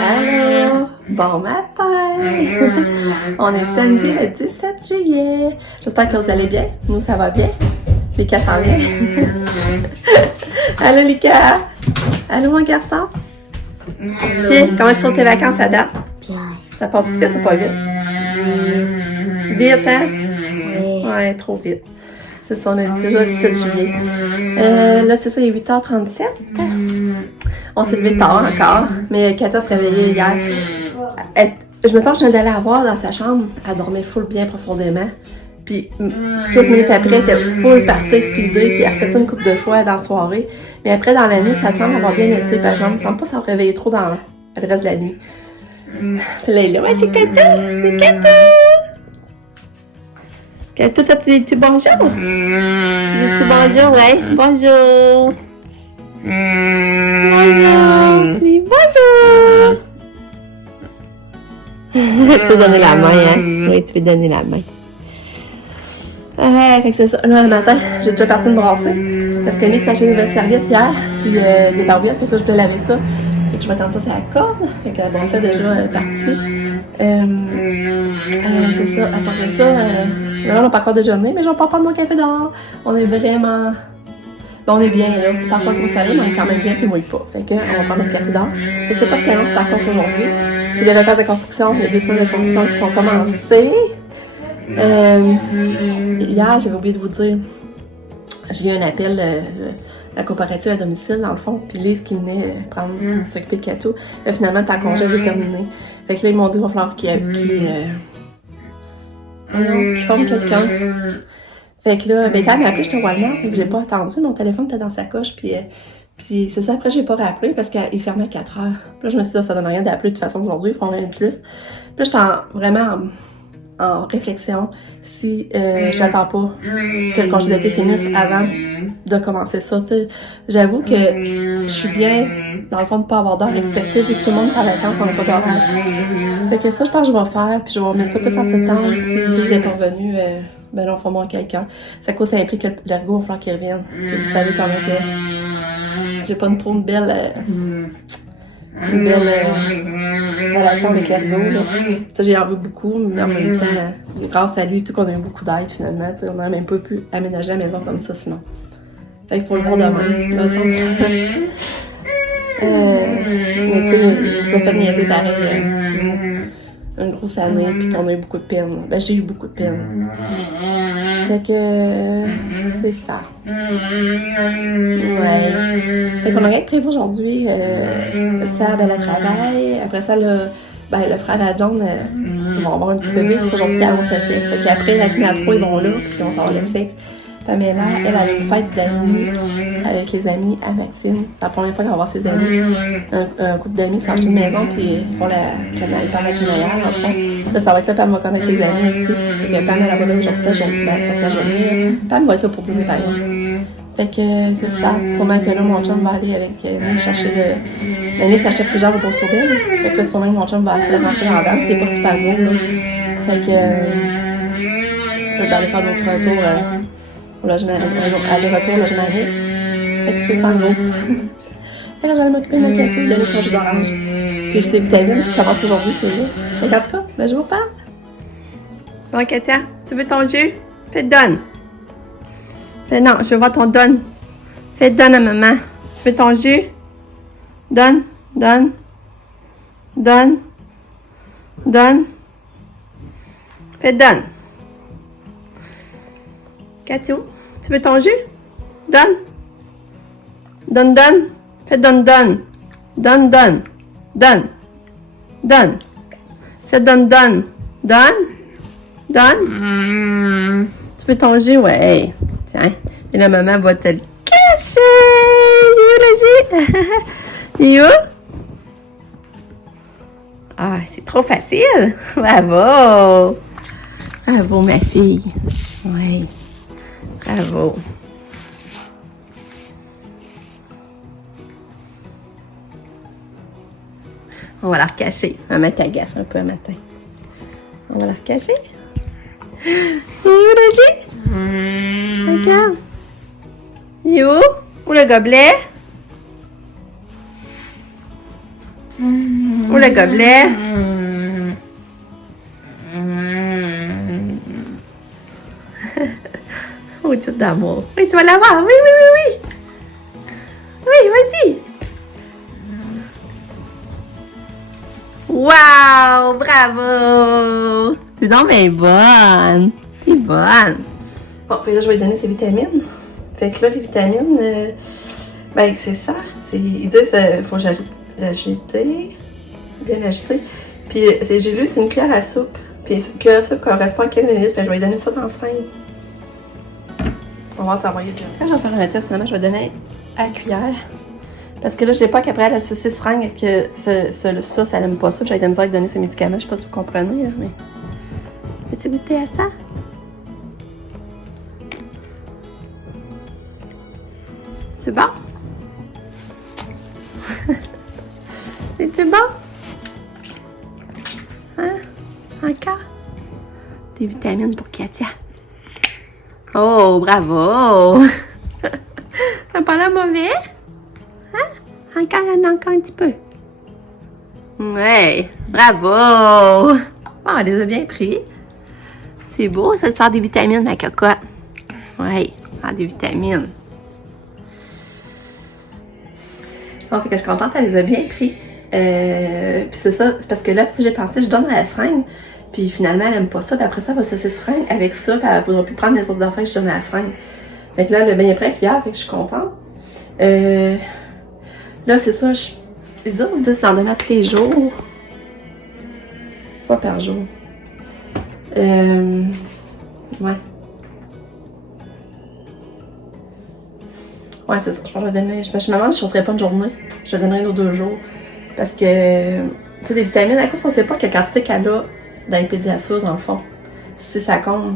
Allô! Bon matin! On est samedi le 17 juillet. J'espère que vous allez bien. Nous, ça va bien. Lika s'en vient. Allô, Lika! Allô, mon garçon? Bien, comment sont tes vacances à date? Bien. Ça passe vite ou pas vite? Vite, hein? Oui. Ouais, trop vite. C'est ça, on est déjà le 17 juillet. Là, c'est ça, il est 8h37. On s'est levé tard encore, mais Katia se réveillait hier. Je me que je viens d'aller la voir dans sa chambre. Elle dormait full bien profondément. Puis 15 minutes après, elle était full party, speedée, puis elle a fait ça une couple de fois dans la soirée. Mais après, dans la nuit, ça semble avoir bien été, par exemple. Ça semble pas s'en réveiller trop dans le reste de la nuit. Puis là, il est là, ouais, c'est Katia! C'est Katia! Katia, toi, tu dis bonjour? Tu dis bonjour, ouais? Bonjour! Bonjour! Dis bonjour! Tu veux donner la main, hein? Oui, tu veux donner la main. Fait que c'est ça. Là, le matin, j'ai déjà parti me brasser. Parce que Nick s'est acheté des nouvelles serviettes hier, puis des barbiettes. Fait que là, je voulais laver ça. Fait que je vais attendre ça sur la corde. Fait que la brasse est déjà partie. C'est ça. Après ça, là, on n'a pas encore déjeuné, mais je vais pas prendre mon café dehors. On est vraiment... Bon, on est bien, là. C'est pas encore trop soleil, mais on est quand même bien, puis mouille pas. Fait que, on va prendre notre café dehors. Je sais pas ce qu'il annonce par contre aujourd'hui. C'est des vacances de construction, il y a 2 semaines de construction qui sont commencées. Hier, j'avais oublié de vous dire, j'ai eu un appel la coopérative à domicile, dans le fond, puis Lise qui venait s'occuper de Kato. Là, finalement, ta congé est terminé. Fait que là, ils m'ont dit qu'il va falloir qu'ils forment quelqu'un. Fait que là, ben, quand elle m'a appelé, j'étais au Walmart, fait que j'ai pas attendu, mon téléphone était dans sa coche, puis c'est ça, après j'ai pas rappelé parce qu'il fermait à 4 heures. Puis là, je me suis dit, ça donne rien d'appeler de toute façon aujourd'hui, ils font rien de plus. Puis là, j'étais vraiment en réflexion si j'attends pas que le congé d'été finisse avant de commencer ça, tu sais. J'avoue que je suis bien, dans le fond, de pas avoir d'heure respectée, vu que tout le monde est en vacances, on n'a pas d'horaire. Fait que ça, je pense que je vais faire, puis je vais mettre ça plus en septembre, si Lise n'est pas revenue, ben là, on forme quelqu'un. Ça cause, ça implique que l'ergo va falloir qu'il revienne. Puis vous savez comment que j'ai pas une trop belle relation avec l'ergo, là. Ça, j'y en veux beaucoup, mais en même temps, grâce à lui, tout qu'on a eu beaucoup d'aide, finalement. T'sais, on n'aurait même pas pu aménager la maison comme ça, sinon. Fait qu'il faut le voir demain. Mais tu sais, il a fait niaiser pareil. Une grosse année, puis qu'on a eu beaucoup de peine. Ben, j'ai eu beaucoup de peine. Fait que, c'est ça. Ouais. Fait qu'on a rien de prévu aujourd'hui. Ça, ben, le travail. Après ça, le frère à John, ils vont avoir un petit bébé. Puis aujourd'hui, ils vont se sexe. Fait qu'après, la finale 3, ils vont là, parce qu'ils vont savoir le sexe. Pamela, elle a une fête d'amis avec les amis à Maxime. C'est la première fois qu'elle va voir ses amis. Un couple d'amis qui s'ont acheté une maison, puis ils font ils parlent avec une meilleure, dans le fond. Là, ça va être là, Pam va connaître les amis aussi. Fait que Pam, elle va là aujourd'hui, la journée. Pam va être là pour dîner, par exemple. Fait que c'est ça. Sûrement que là, mon chum va aller avec Nick chercher Nick s'achète frigère au Beauce-Sauville. Fait que là, sûrement que mon chum va essayer de rentrer dans la vanne, c'est pas super beau, là. Fait que... peut-être aller faire notre retour... aller-retour au logement Nick. Fait que c'est ça, en gros. Fait que j'allais m'occuper de ma Kato, il y avait son jus d'orange. Puis c'est vitamine qui commence aujourd'hui, c'est vrai. Mais en tout cas, ben je vous parle. Bon, Katia, tu veux ton jus? Fais donne. Fais non, je veux voir ton donne. Fais donne à maman. Tu veux ton jus? Donne, donne. Donne. Donne. Fais donne. Kato, tu veux ton jus? Donne. Donne, donne. Fais donne, donne. Donne, donne. Donne. Donne. Fais donne, donne. Donne. Donne. Tu veux ton jus? Ouais. Tiens. Et la maman va te le cacher. Il est où le jus? Il est où? Ah, c'est trop facile. Bravo. Bravo, ma fille. Oui. Bravo. On va la recacher. Maman t'agace un peu un matin. On va la recacher. Il est où le jus? Regarde. Il est où? Où le gobelet? Ou le gobelet. Oh, tu d'amour. Oui, tu vas l'avoir. Oui, oui, oui, oui. Oui, vas-y. Wow, bravo. T'es donc bien bonne. T'es bonne. Bon, fait que là, je vais lui donner ses vitamines. Fait que là, les vitamines, ben, c'est ça. Ils disent qu'il faut l'agiter, bien l'agiter. Puis, j'ai lu, c'est une cuillère à soupe. Puis, une cuillère à soupe correspond à 15 ml. Fait que je vais lui donner ça dans 5. On va voir si ça va y être. Quand je vais faire un test, finalement, je vais donner à la cuillère. Parce que là, je n'ai pas qu'après la saucisse seringue que ça n'aime pas ça. J'ai de la misère à donner ces médicaments. Je sais pas si vous comprenez, là, mais. Peux-tu goûter à ça? C'est bon? C'est-tu bon? Hein? Encore? Des vitamines pour Katia. Oh, bravo! T'as pas l'air mauvais? Hein? Encore un petit peu. Ouais, bravo! Oh, elle les a bien pris. C'est beau, ça te sort des vitamines, ma cocotte. Ouais, des vitamines. Bon, fait que je suis contente, elle les a bien pris. Puis c'est ça, c'est parce que là, j'ai pensé, je donne à la seringue, puis finalement, elle aime pas ça, puis après ça, elle va se seringue avec ça, puis elle voudra plus prendre les autres affaires que je donne à la seringue. Fait que là, le bain est prêt hier, fait que je suis contente. Là, c'est ça, ils disent, on dit d'en donner tous les jours. Une fois par jour. Ouais. Ouais, c'est ça. Je pense que je vais donner. Je me demande si je ne serais pas une journée. Je donnerai un ou 2 jours. Parce que, tu sais, des vitamines, à cause qu'on ne sait pas quelle quantité qu'elle a dans les pédiasures, dans le fond. Si ça compte.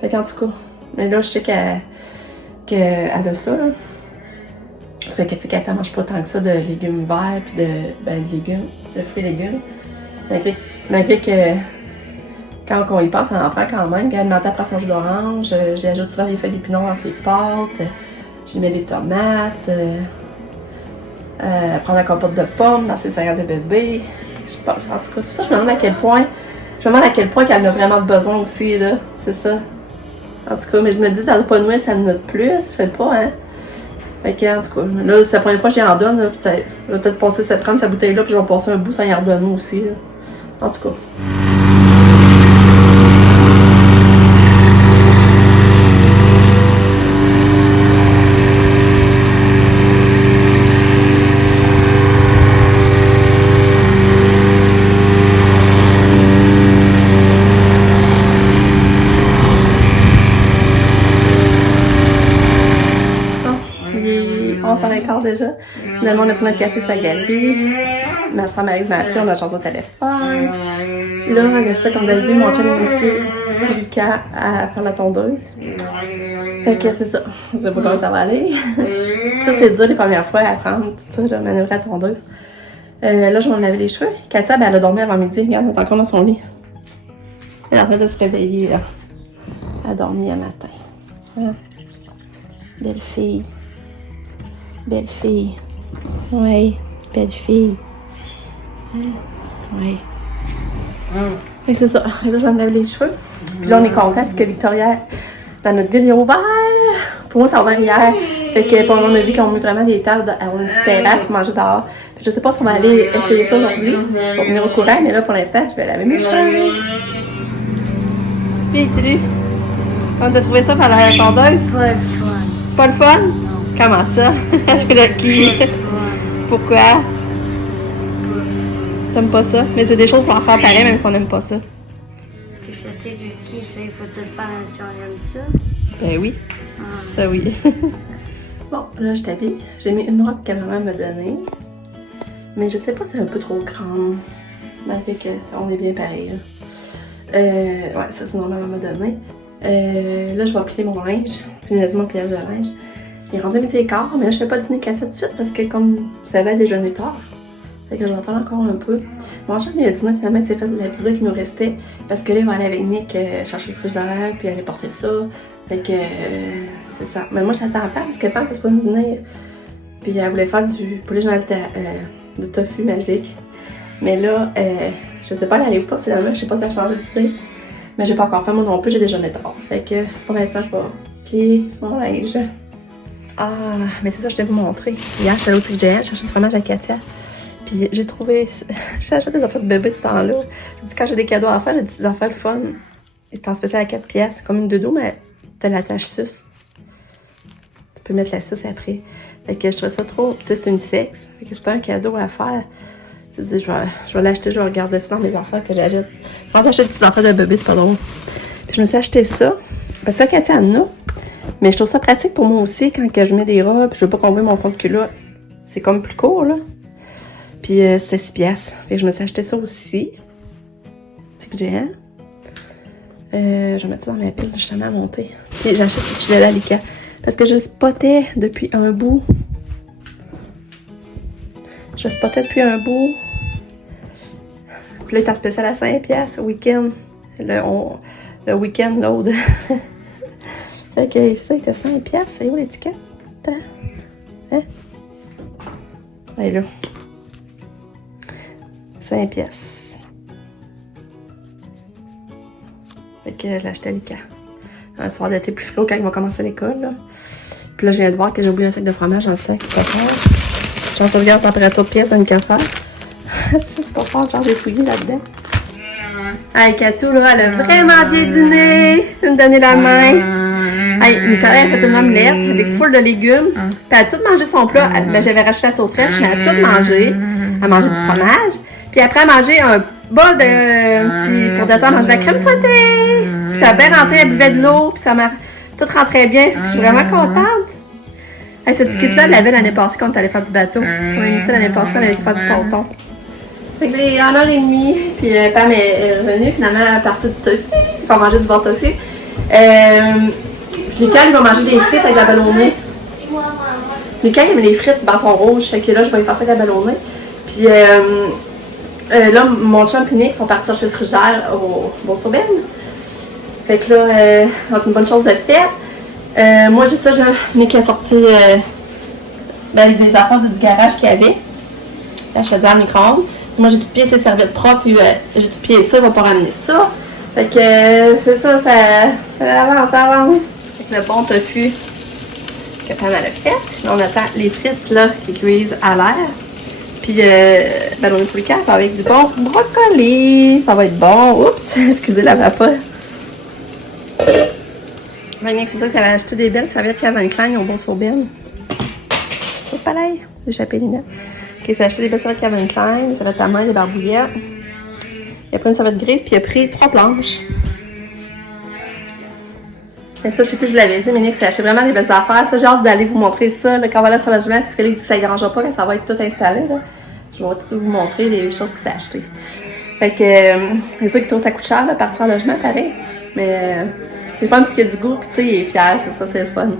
Fait qu'en tout cas. Mais là, je sais qu'elle a ça, là. C'est que, tu sais, qu'elle ne mange pas tant que ça de légumes verts, puis de légumes, de fruits et légumes. Malgré que, quand on y pense, elle en prend quand même. Quand elle m'entend prendre son jus d'orange, j'ajoute souvent des feuilles d'épinards dans ses pâtes, j'y mets des tomates, elle prend la compote de pommes dans ses céréales de bébé. En tout cas, c'est pour ça que je me demande à quel point qu'elle a vraiment besoin aussi, là. C'est ça. En tout cas, mais je me dis, ça ne doit pas nouer, ça note plus, ça fait pas, hein. Fait que, en tout cas, là, c'est la première fois que j'y en donne, là, peut-être. Je vais peut-être prendre sa bouteille-là, puis je vais passer un bout sans y en redonner aussi, là. En tout cas. On s'en récorde déjà. Finalement, on a pris notre café sur la galerie. Ma soeur Marie m'a appelé, on a changé au téléphone. Là, Vanessa, comme vous avez vu, mon chum est ici, Lucas, à faire la tondeuse. Fait que c'est ça. Je sais pas comment ça va aller. Ça, c'est dur les premières fois à apprendre, tout ça, là, manœuvrer la tondeuse. Là, je vais me laver les cheveux. Katia, ben, elle a dormi avant midi. Regarde, elle est encore dans son lit. Elle est en train de se réveiller, là. Elle a dormi un matin. Voilà. Belle fille. Belle fille. Oui, belle fille. Oui. Et c'est ça. Et là, je vais me laver les cheveux. Puis là, on est content parce que Victoria, dans notre ville, il est ouvert. Pour moi, ça a ouvert hier. Fait que, on a vu qu'on a mis vraiment des tables à une petite terrasse pour manger dehors. Puis je sais pas si on va aller essayer ça aujourd'hui pour venir au courant, mais là, pour l'instant, je vais laver mes cheveux. Puis, tu on t'a trouvé ça par la tondeuse? Pas le fun. Pas le fun? Comment ça? Le qui? Pourquoi? T'aimes pas ça? Mais c'est des choses pour en faire pareil, même si on n'aime pas ça. Puis flatter le qui, ça, il faut-tu le faire si on aime ça? Ben oui. Ça oui. Bon, là, je t'habille. J'ai mis une robe que maman m'a donnée. Mais je sais pas si c'est un peu trop grande. Malgré que ça, on est bien pareil. Ouais, ça, c'est maman m'a donné. Là, je vais plier mon linge. Finaliser mon pliage de linge. Il est rendu midi et quart, mais là, je fais pas dîner qu'à ça tout de suite parce que, comme vous savez, elle déjeuner tard. Fait que je vais attendre encore un peu. Mon chum, il a dîné, finalement, il s'est fait de la pizza qui nous restait. Parce que là, il va aller avec Nick chercher le frigidaire, puis aller porter ça. Fait que, c'est ça. Mais moi, j'attends Pam, parce que Pam, c'est pas venir. Puis elle voulait faire du poulet du tofu magique. Mais là, je sais pas, elle arrive pas finalement. Je sais pas si elle a changé d'idée. Mais j'ai pas encore fait moi non plus, j'ai déjà tard. Fait que pour l'instant, je vais plier mon linge. Ah, mais c'est ça, je voulais vous montrer. Hier, j'étais à l'autre géant, je cherchais du fromage à Katia. Puis j'ai trouvé. J'achète des affaires de bébé ce temps-là. J'ai dit quand j'ai des cadeaux à faire, j'ai dit des affaires le fun. Et t'en spécial à 4 pièces, comme une doudou, mais t'as la tache suce. Tu peux mettre la suce après. Fait que je trouvais ça trop. Tu sais, c'est unisexe. Fait que c'était un cadeau à faire. Je dis, je vais l'acheter, je vais regarder ça dans mes affaires que j'achète. Je pense acheter des affaires de bébé, c'est pas drôle. Puis je me suis acheté ça. Parce que ça, Katia en a. Mais je trouve ça pratique pour moi aussi quand que je mets des robes. Je veux pas qu'on voit mon fond de culotte. C'est comme plus court, là. Puis c'est 6 piastres. Fait que je me suis acheté ça aussi. C'est que j'ai, hein? Je vais mettre ça dans ma pile justement à monter. Puis j'achète cette chivelle à Lika. Parce que je spottais depuis un bout. Je spottais depuis un bout. Puis là, il est en spécial à 5 piastres week-end. Le week-end load. Fait que ça, il était 5 piastres. C'est où l'étiquette? Hein? Ouais, là. 5 piastres. Fait que je l'ai acheté à Lika. Un soir d'été plus chaud quand ils vont commencer l'école, là. Puis là, je viens de voir que j'ai oublié un sac de fromage dans le sac. C'est pas grave. Je suis en sauvegarde température de pièce 24 heures. C'est pas fort, genre j'ai fouillé là-dedans. Hey, Katou, là, elle a vraiment bien dîné. Elle me donnait la main. Hey, Nicolas, elle a fait une omelette avec full de légumes. Puis elle a tout mangé son plat. Ben, j'avais racheté la sauce fraîche, mais elle a tout mangé. Elle a mangé du fromage. Puis après, elle a mangé un bol de pour descendre, elle a mangé de la crème fouettée. Puis ça a bien rentré, elle buvait de l'eau. Puis ça m'a tout rentré bien. Je suis vraiment contente. Hey, cette ticket-là, elle l'avait l'année passée quand on allait faire du bateau. On a mis ça l'année passée quand on allait faire du ponton. Fait que les 1h30, puis Pam est revenue, finalement, à partir du tofu. Il faut manger du bon tofu. Lucas, il va manger des frites avec la ballonnée. Lucas, il aime les frites bâton rouge, fait que là, je vais lui faire ça avec la ballonnée. Puis là, mon chum et Nick sont partis chercher le frigère au Beauce-Aubin. Fait que là, c'est une bonne chose de faite. Moi, j'ai ça, Nick a sorti des affaires du garage qu'il y avait. Là, je faisais à micro-ondes. Moi, j'ai tout plié ses serviettes propres, puis j'ai tout plié ça, il va pas ramener ça. Fait que c'est ça, ça avance, ça avance. Fait que le bon tofu que Pam a fait. Là, on attend les frites là, qui cuisent à l'air. Puis ballonné pour le cap avec du bon brocoli. Ça va être bon. Oups, excusez la vapeur. Maniaque, c'est ça, ça avait acheté des belles serviettes Calvin Klein au Beauce-Aubin. Au palais, j'ai échappé les lunettes. Ok, ça a acheté des belles serviettes Calvin Klein, des serviettes à main, des barbouillettes. Il a pris une serviette grise, puis il a pris 3 planches. Et ça, je sais plus, je vous l'avais dit, mais Nick s'est acheté vraiment des belles affaires. Ça, j'ai hâte d'aller vous montrer ça, là, quand on va là sur le logement, parce que là, il dit que ça ne dérangera pas quand ça va être tout installé. Là. Je vais tout vous montrer les choses qu'il s'est achetées. Fait que, c'est sûr qu'il trouve ça coûte cher, là, partir en logement, pareil. Mais c'est le fun parce qu'il y a du goût, puis tu sais, il est fier, c'est ça, c'est le fun.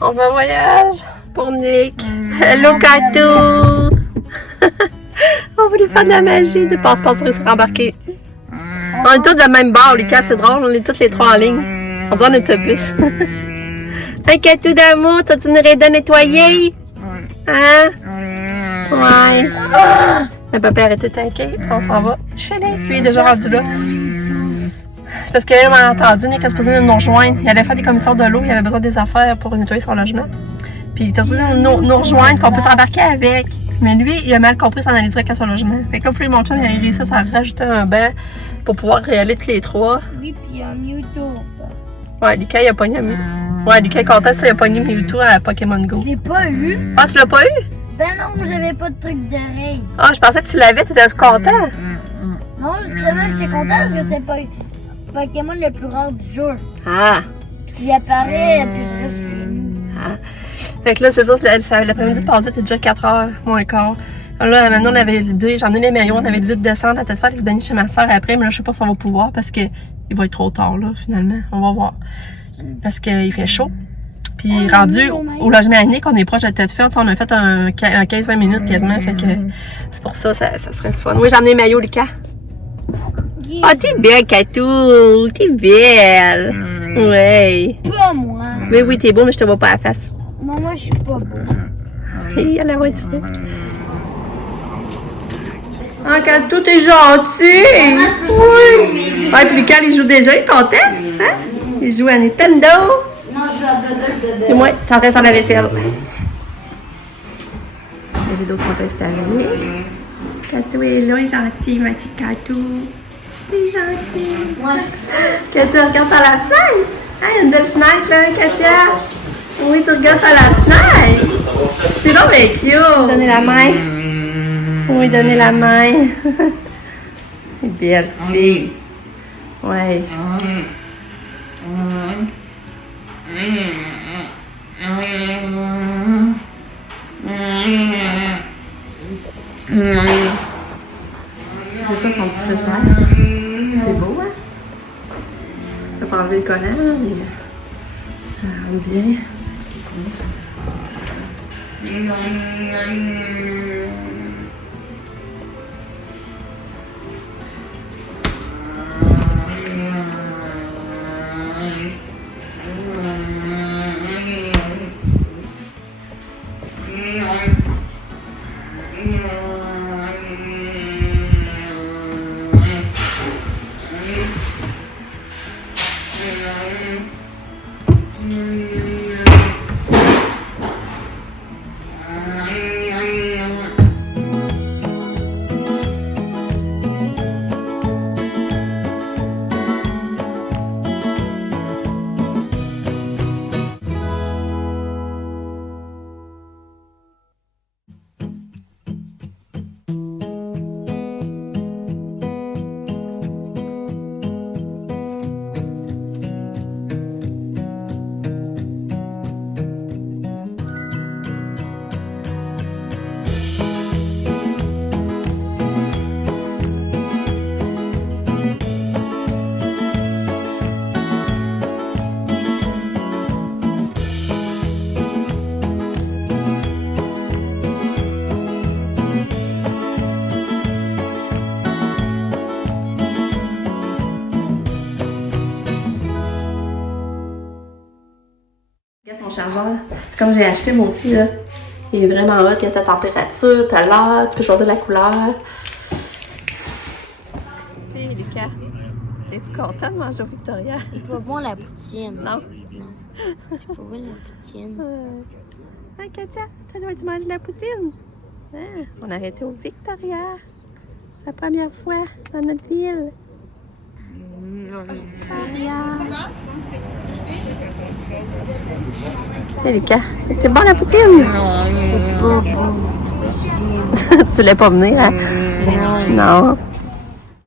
On va en voyage pour Nick. Hello, Katou! On va lui faire de la magie, de passe-passe sur se rembarquer. On est tous de même bord, Lucas, c'est drôle, on est tous les 3 en ligne. On dirait un autobus. Un Katou d'amour, tu nous aider à nettoyer? Hein? Ouais. Le papa a été tanké, on s'en va chez lui. Lui, il est déjà rendu là. C'est parce qu'il m'a entendu, Nick a supposé nous rejoindre. Il allait faire des commissions de l'eau, il avait besoin des affaires pour nettoyer son logement. Puis il était supposé nous rejoindre, qu'on peut s'embarquer avec. Mais lui, il a mal compris son analyserait qu'à son logement. Fait que là, puis mon chum, il a réussi à rajouter un banc pour pouvoir y aller tous les 3. Oui, puis un Mewtwo. Ouais, Lucas, il a pogné un Ouais, Lucas est content, ça, il a pogné Mewtwo à Pokémon Go. Je l'ai pas eu. Ah, tu l'as pas eu? Ben non, j'avais pas de truc d'oreille. Ah, je pensais que tu l'avais, t'étais content. Non, justement, j'étais content parce que c'était pas Pokémon le plus rare du jour. Ah. Puis il apparaît, puis je reste chez nous. Ah. Fait que là, c'est ça, l'après-midi passé, c'était déjà 4h moins quart. Là, maintenant, on avait l'idée, j'en ai les maillots, on avait l'idée de descendre à tête faire les bannis chez ma soeur après, mais là, je sais pas si on va pouvoir parce que il va être trop tard, là, finalement. On va voir. Parce qu'il fait chaud. Puis rendu au logement à Nick, on est proche de tête faite. On a fait un 15-20 minutes quasiment. Fait que c'est pour ça, ça serait le fun. Oui, j'en ai les maillots, Lucas. Ah, oh, t'es belle, Katou! T'es belle! Ouais. Pas moi. Mais oui, t'es beau, mais je te vois pas à la face. Non, moi, je suis pas beau. Hey, à la voiture. Ah, Kato, t'es gentil! Oui! Ouais, puis Lucas, il joue déjà, il est content. Hein? Il joue à Nintendo. Non, je joue à Dodo. Et moi, tu es en train de faire la vaisselle. Les vidéos sont installées. Kato est là, il est gentil, ma petite Kato. Il est gentil. Moi, Kato, regarde par la fenêtre. Ah, il y a une belle fenêtre, là, Katia. Oui, tu regardes par la fenêtre. C'est long, mais cute. Donnez la main. Oui, donnez la main. Belle fille. Ouais. C'est ça son petit feu vert. C'est beau, hein? Je vais pas enlever le collant, mais ça rentre bien. Regarde son chargeur. C'est comme j'ai acheté moi aussi, là. Il est vraiment hot, il y a ta température, t'as l'heure, tu peux choisir la couleur. Hey Lucas, es-tu content de manger au Victoria? c'est pas bon la poutine. Non? Non. C'est pas bon la poutine. Ah Katia, toi vas-tu manger de la poutine? Hein? On a arrêté au Victoria. La première fois dans notre ville. Victoria. Hey Lucas, c'est bon la poutine? C'est pas bon. Tu voulais pas venir, hein? Non. Non.